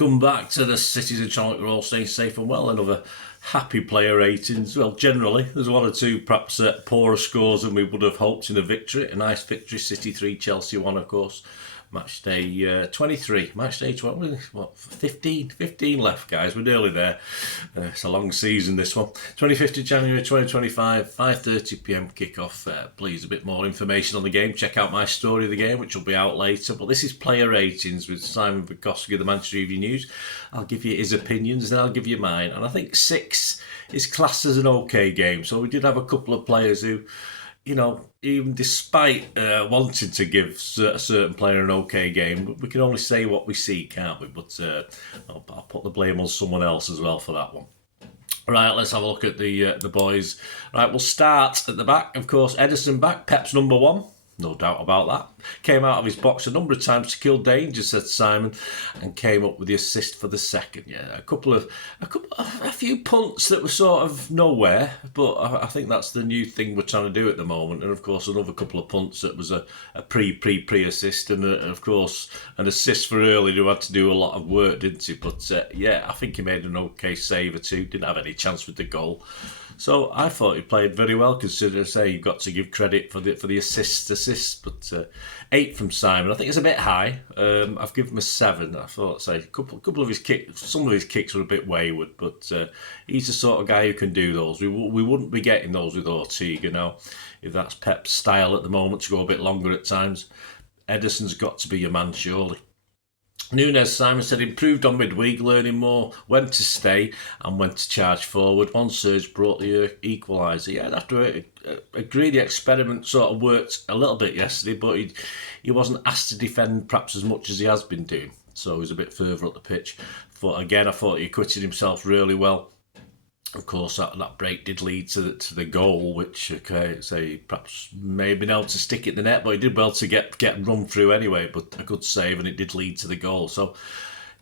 welcome back to the Cities of Charlotte. We're all staying safe and well. Another happy player ratings. Well, generally, there's one or two perhaps poorer scores than we would have hoped in a victory. A nice victory, City 3, Chelsea 1, of course. Match day 23. Match day 12, what, 15 left, guys. We're nearly there. It's a long season, this one. 25th of January 2025, 5:30pm kickoff. Please, a bit more information on the game. Check out my story of the game, which will be out later. But this is player ratings with Simon Bajkowski, the Manchester Evening News. I'll give you his opinions, then I'll give you mine. And I think 6 is classed as an okay game. So we did have a couple of players who, you know, even despite wanting to give a certain player an okay game, we can only say what we see, can't we? But I'll put the blame on someone else as well for that one. Right, let's have a look at the boys. Right, we'll start at the back. Of course, Ederson back, Pep's number 1. No doubt about that. Came out of his box a number of times to kill danger, said Simon, and came up with the assist for the second. Yeah, a few punts that were sort of nowhere, but I think that's the new thing we're trying to do at the moment. And of course, another couple of punts that was a pre-assist, and of course an assist for early who had to do a lot of work, didn't he? But yeah, I think he made an okay save or two. Didn't have any chance with the goal. So I thought he played very well, considering, say, you've got to give credit for the assist. But 8 from Simon. I think it's a bit high. I've given him a 7. I thought, say, a couple of his kicks, some of his kicks were a bit wayward, but he's the sort of guy who can do those. We wouldn't be getting those with Ortega now, if that's Pep's style at the moment, to go a bit longer at times. Ederson's got to be your man, surely. Nunes, Simon said, improved on midweek, learning more when to stay and when to charge forward. One surge brought the equaliser. Yeah, I'd have to agree the experiment sort of worked a little bit yesterday, but he wasn't asked to defend perhaps as much as he has been doing. So he was a bit further up the pitch. But again, I thought he acquitted himself really well. Of course, that break did lead to the goal, which, say, perhaps may have been able to stick it in the net, but he did well to get run through anyway, but a good save, and it did lead to the goal. So,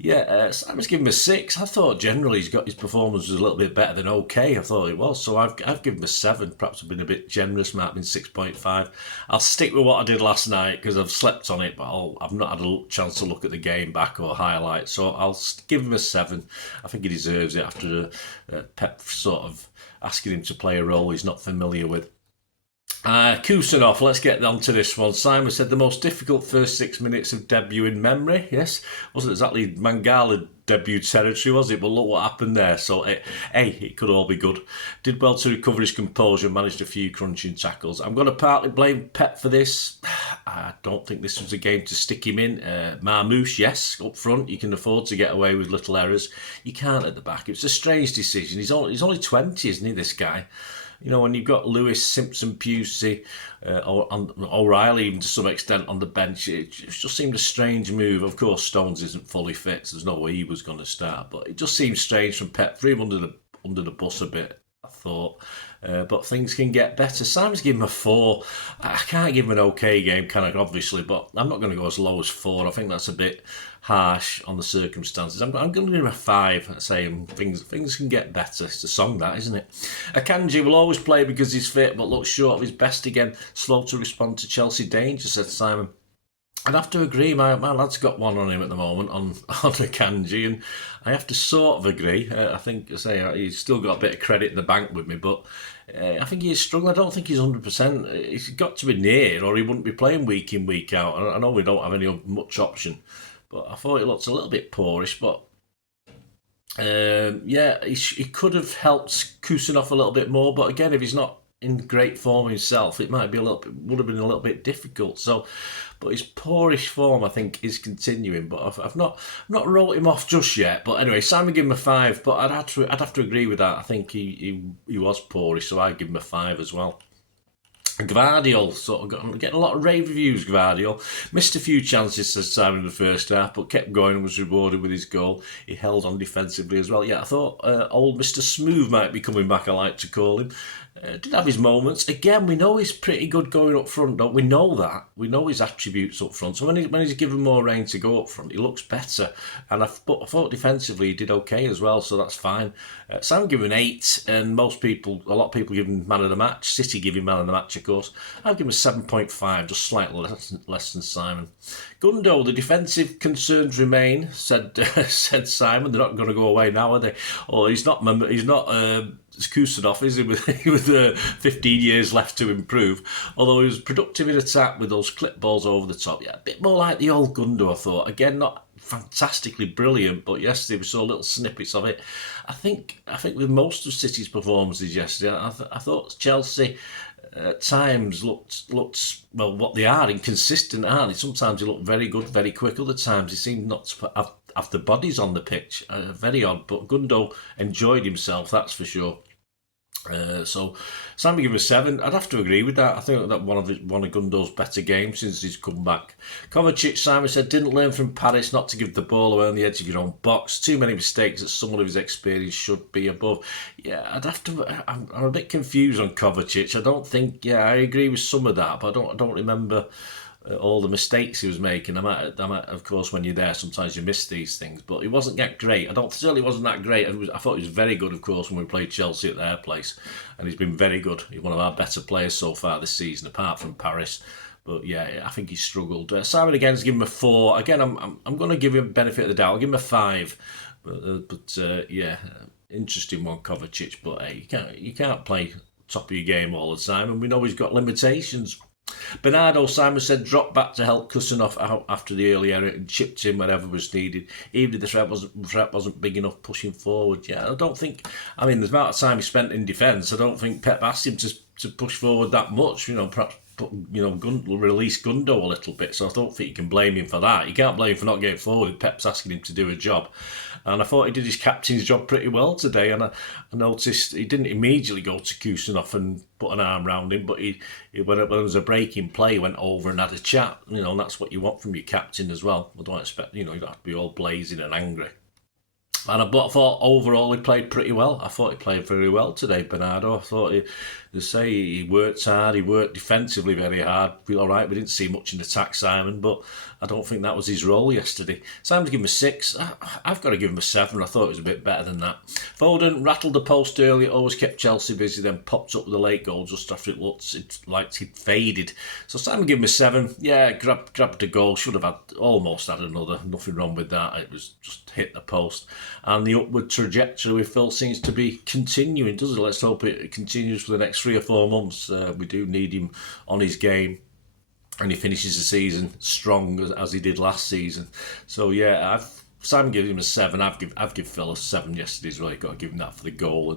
yeah, Simon's given him a 6. I thought generally his performance was a little bit better than okay. I thought it was, so I've given him a 7. Perhaps I've been a bit generous, might have been 6.5. I'll stick with what I did last night because I've slept on it, but I've not had a chance to look at the game back or highlights, so I'll give him a 7. I think he deserves it after Pep sort of asking him to play a role he's not familiar with. Kusanov, let's get on to this one. Simon said the most difficult first 6 minutes of debut in memory. Yes, wasn't exactly Mangala debut territory, was it? But look what happened there. So, it could all be good. Did well to recover his composure, managed a few crunching tackles. I'm going to partly blame Pep for this. I don't think this was a game to stick him in. Marmouche, yes, up front, you can afford to get away with little errors. You can't at the back. It's a strange decision. He's only 20, isn't he, this guy? You know, when you've got Lewis, Simpson, Pusey, or O'Reilly even to some extent on the bench, it just seemed a strange move. Of course, Stones isn't fully fit, so there's no way he was going to start. But it just seemed strange from Pep. Threw him under the bus a bit, I thought. But things can get better. Simon's given him a 4. I can't give him an okay game, can I? Obviously, but I'm not going to go as low as 4. I think that's a bit harsh on the circumstances. I'm going to give him a 5. Saying things can get better. It's a song, that, isn't it? Akanji will always play because he's fit, but looks short of his best again. Slow to respond to Chelsea danger, said Simon. I'd have to agree. My lad's got one on him at the moment on Akanji, and I have to sort of agree. I think, he's still got a bit of credit in the bank with me, but I think he's struggling. I don't think he's 100%. He's got to be near, or he wouldn't be playing week in, week out. I know we don't have any much option, but I thought it looked a little bit poorish. But he could have helped Kusanov a little bit more. But again, if he's not in great form himself, it would have been a little bit difficult. So, but his poorish form, I think, is continuing. But I've not wrote him off just yet. But anyway, Simon gave him a 5. But I'd have to agree with that. I think he was poorish, so I'd give him a 5 as well. Gvardiol, sort of getting a lot of rave reviews. Gvardiol missed a few chances, says Simon, in the first half, but kept going and was rewarded with his goal. He held on defensively as well. Yeah, I thought old Mr. Smooth might be coming back, I like to call him. Did have his moments. Again, we know he's pretty good going up front, don't we? Know that. We know his attributes up front. So when he's given more rein to go up front, he looks better. And I thought defensively he did okay as well, so that's fine. Simon gave him an 8, and a lot of people give him man of the match. City give him man of the match, of course. I'll give him a 7.5, just slightly less than Simon. Gundo, the defensive concerns remain, said said Simon. They're not going to go away now, are they? Or he's not Kusanov, is he, with 15 years left to improve. Although he was productive in attack with those clip balls over the top. Yeah, a bit more like the old Gundo, I thought. Again, not fantastically brilliant, but yesterday we saw little snippets of it. I think with most of City's performances yesterday, I thought Chelsea at times looked well what they are, inconsistent, aren't they? Sometimes they look very good, very quick. Other times they seem not to have the bodies on the pitch. Very odd, but Gundo enjoyed himself, that's for sure. So Simon gave him a 7. I'd have to agree with that. I think that one of Gundo's better games since he's come back. Kovacic, Simon said, didn't learn from Paris not to give the ball away on the edge of your own box. Too many mistakes that someone of his experience should be above. Yeah, I'm a bit confused on Kovacic. I don't think. Yeah, I agree with some of that, but I don't remember all the mistakes he was making. I might, of course, when you're there, sometimes you miss these things. But he wasn't that great. Certainly wasn't that great. I thought he was very good, of course, when we played Chelsea at their place, and he's been very good. He's one of our better players so far this season, apart from Paris. But yeah, I think he struggled. Simon again's given him a 4. Again, I'm going to give him benefit of the doubt. I'll give him a 5. But yeah, interesting one, Kovacic. But hey, you can't play top of your game all the time, and we know he's got limitations. Bernardo, Simon said, dropped back to help Kusanov out after the early error and chipped in wherever was needed. Even if the threat wasn't big enough pushing forward. Yeah, I don't think. I mean, the amount of time he spent in defence, I don't think Pep asked him to push forward that much. Perhaps release Gundo a little bit. So I don't think you can blame him for that. You can't blame him for not getting forward. Pep's asking him to do a job. And I thought he did his captain's job pretty well today. And I noticed he didn't immediately go to Kusanov and put an arm around him, but he when there was a break in play, he went over and had a chat. And that's what you want from your captain as well. I don't expect, you don't have to be all blazing and angry. But I thought overall he played pretty well. I thought he played very well today, Bernardo. I thought he worked hard. He worked defensively very hard. All right, we didn't see much in attack, Simon, but I don't think that was his role yesterday. Simon's given him a 6. I've got to give him a 7. I thought it was a bit better than that. Foden rattled the post early, always kept Chelsea busy, then popped up with a late goal just after it like he'd faded. So Simon gave him a 7. Yeah, grabbed a goal. Should have almost had another. Nothing wrong with that. It was just hit the post. And the upward trajectory with Phil seems to be continuing, doesn't it? Let's hope it continues for the next 3 or 4 months. We do need him on his game, and he finishes the season strong as he did last season. So yeah, Simon gave him a 7. I've given Phil a 7 yesterday as well. You've got to give him that for the goal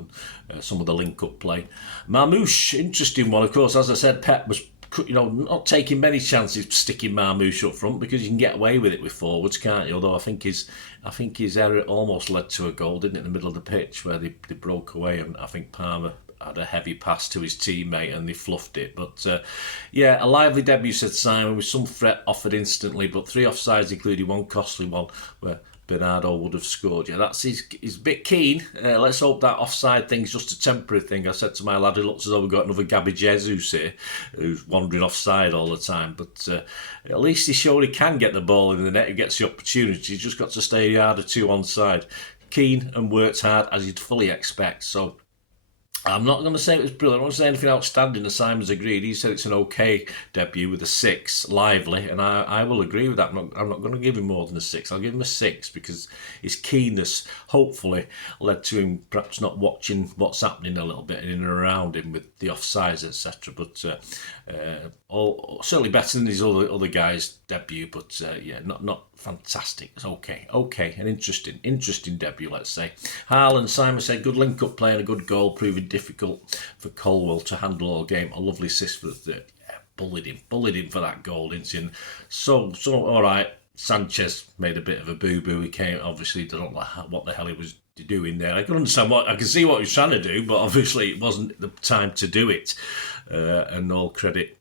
and some of the link-up play. Marmouche, interesting one. Of course, as I said, Pep was not taking many chances sticking Marmouche up front because you can get away with it with forwards, can't you? Although I think his error almost led to a goal, didn't it, in the middle of the pitch where they broke away, and I think Palmer had a heavy pass to his teammate and they fluffed it. But yeah, a lively debut, said Simon, with some threat offered instantly, but 3 offsides, including one costly one where Bernardo would have scored. Yeah, he's a bit keen. Let's hope that offside thing's just a temporary thing. I said to my lad, it looks as though we've got another Gabby Jesus here who's wandering offside all the time. But at least he showed he can get the ball in the net. He gets the opportunity. He's just got to stay a yard or 2 onside. Keen and worked hard as you'd fully expect. So I'm not going to say it was brilliant. I'm not going to say anything outstanding, as Simon's agreed. He said it's an okay debut with a 6, lively, and I will agree with that. I'm not going to give him more than a 6. I'll give him a 6 because his keenness, hopefully, led to him perhaps not watching what's happening a little bit in and around him with the offsides, etc. But certainly better than his other guys' debut, but yeah, not fantastic. It's okay, an interesting debut, let's say. Haaland, Simon said, good link-up play and a good goal, proving difficult for Colwell to handle all game. A lovely assist for the third. Yeah, bullied him for that goal, didn't he? And so all right. Sanchez made a bit of a boo-boo. He came, obviously, don't know what the hell he was doing there. I can see what he was trying to do, but obviously it wasn't the time to do it. And all credit.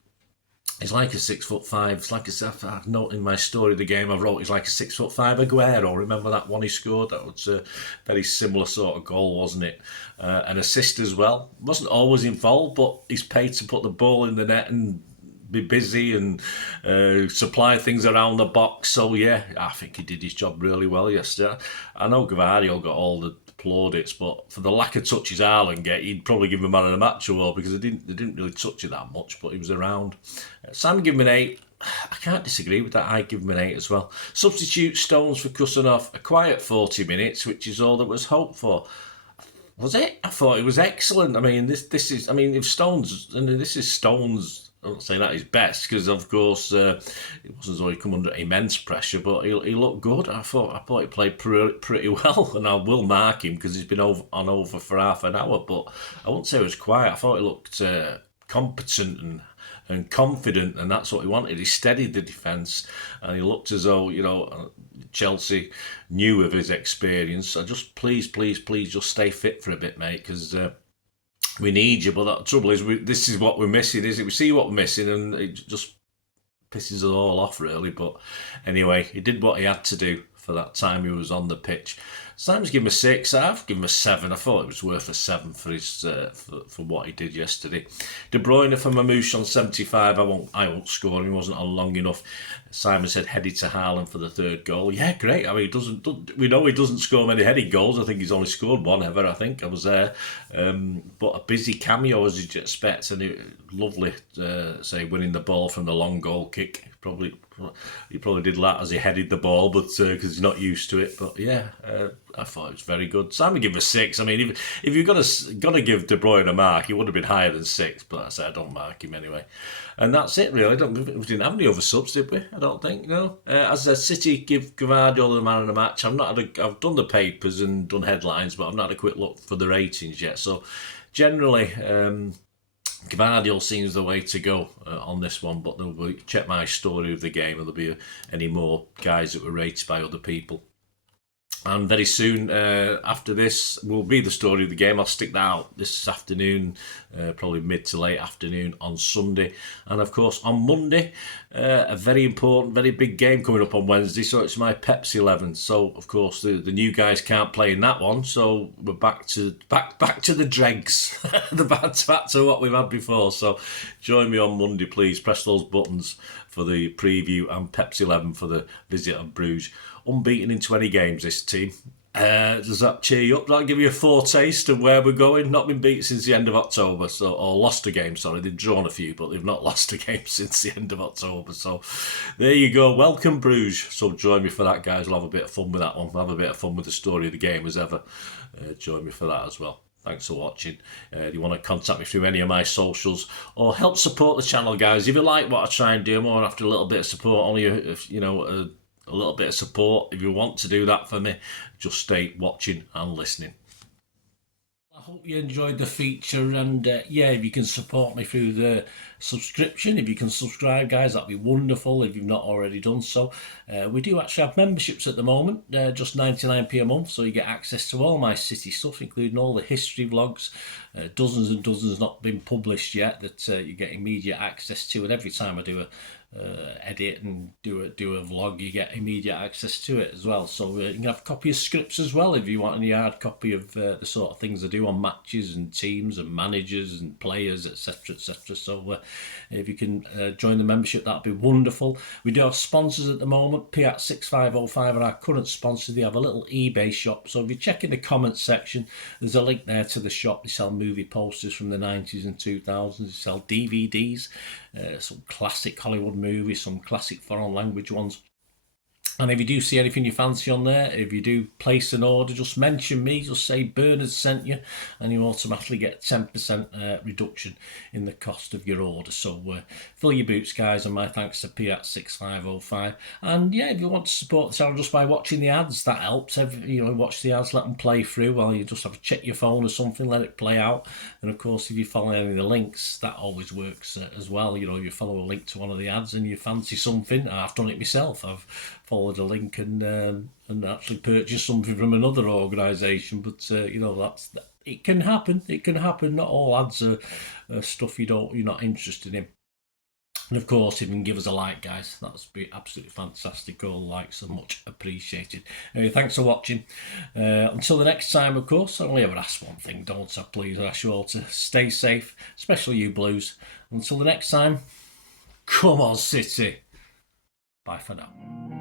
He's like a 6'5". It's like I note in my story of the game I wrote. He's like a 6'5" Aguero. Remember that one he scored? That was a very similar sort of goal, wasn't it? An assist as well. Wasn't always involved, but he's paid to put the ball in the net and be busy and supply things around the box. So yeah, I think he did his job really well yesterday. I know Gvardiol got all the plaudits, but for the lack of touches Haaland get, you'd probably give him a man of the match award because they didn't really touch it that much, but he was around. Simon give him an 8. I can't disagree with that. I give him an 8 as well. Substitute Stones for Kusanov, a quiet 40 minutes, which is all that was hoped for. Was it? I thought it was excellent. I mean, this is. I mean, if Stones, and this is Stones. I'm not saying that his best because, of course, it wasn't as though he come under immense pressure, but he looked good. I thought he played pretty well, and I will mark him because he's been over for half an hour. But I wouldn't say it was quiet. I thought he looked competent and confident, and that's what he wanted. He steadied the defence, and he looked as though, Chelsea knew of his experience. So just please, just stay fit for a bit, mate, because we need you. But the trouble is, this is what we're missing, is it? We see what we're missing, and it just pisses us all off, really. But anyway, he did what he had to do for that time he was on the pitch. Simon's given him a 6. I've given him a 7. I thought it was worth a 7 for his for what he did yesterday. De Bruyne for Mamouche on 75. I won't score him. He wasn't on long enough. Simon said headed to Haaland for the 3rd goal. Yeah, great. I mean, we know he doesn't score many headed goals. I think he's only scored 1 ever. I think I was there. But a busy cameo as you'd expect, and lovely. Say winning the ball from the long goal kick. He probably did that as he headed the ball, but because he's not used to it. But yeah, I thought it was very good. Simon gave him a 6. I mean, if you've got to give De Bruyne a mark, he would have been higher than 6. But I said I don't mark him anyway, and that's it really. We didn't have any other subs, did we? I don't think. No. As I said, City give Gvardiol the man of the match. I've done the papers and done headlines, but I've not had a quick look for the ratings yet. So generally. Gvardiol seems the way to go on this one, but check my story of the game and there'll be any more guys that were rated by other people. And very soon after this will be the story of the game. I'll stick that out this afternoon, probably mid to late afternoon on Sunday. And of course on Monday, a very important, very big game coming up on Wednesday. So it's my Pepsi 11. So of course the new guys can't play in that one. So we're back to the dregs, back to what we've had before. So join me on Monday, please. Press those buttons for the preview and Pepsi 11 for the visit of Bruges. Unbeaten in 20 games, this team. Does that cheer you up? Does that give you a foretaste of where we're going? Not been beat since the end of October, or lost a game, sorry. They've drawn a few, but they've not lost a game since the end of October. So there you go. Welcome, Bruges. So join me for that, guys. We'll have a bit of fun with that one. We'll have a bit of fun with the story of the game as ever. Join me for that as well. Thanks for watching. If you want to contact me through any of my socials or help support the channel, guys. If you like what I try and do, I'm more after a little bit of support. Only a little bit of support. If you want to do that for me, just stay watching and listening. I hope you enjoyed the feature, and if you can support me through the subscription, if you can subscribe, guys, that'd be wonderful if you've not already done so. We do actually have memberships at the moment, just 99p a month, so you get access to all my City stuff, including all the history vlogs, dozens and dozens not been published yet that you get immediate access to, and every time I do a edit and do a vlog, you get immediate access to it as well. So you can have a copy of scripts as well if you want any hard copy of the sort of things I do on matches and teams and managers and players, etc. So if you can join the membership, that'd be wonderful. We do have sponsors at the moment. Piat 6505 are our current sponsor. They have a little eBay shop, so if you check in the comments section, there's a link there to the shop. They sell movie posters from the 90s and 2000s. They sell DVDs, some classic Hollywood movies, some classic foreign language ones. And if you do see anything you fancy on there, if you do place an order, just mention me, just say Bernard sent you, and you automatically get 10% reduction in the cost of your order. So fill your boots, guys, and my thanks to Piat 6505. And if you want to support the channel just by watching the ads, that helps. Watch the ads, let them play through while you just have to check your phone or something, let it play out. And of course, if you follow any of the links, that always works as well. You follow a link to one of the ads and you fancy something. I've done it myself. I've followed a link and actually purchased something from another organisation, but it can happen. It can happen. Not all ads are stuff you're not interested in. And of course, if you can give us a like, guys, that's be absolutely fantastic. All likes are much appreciated. Anyway, thanks for watching. Until the next time, of course, I only ever ask one thing, don't I? Please, I ask you all to stay safe, especially you Blues. Until the next time, come on, City. Bye for now.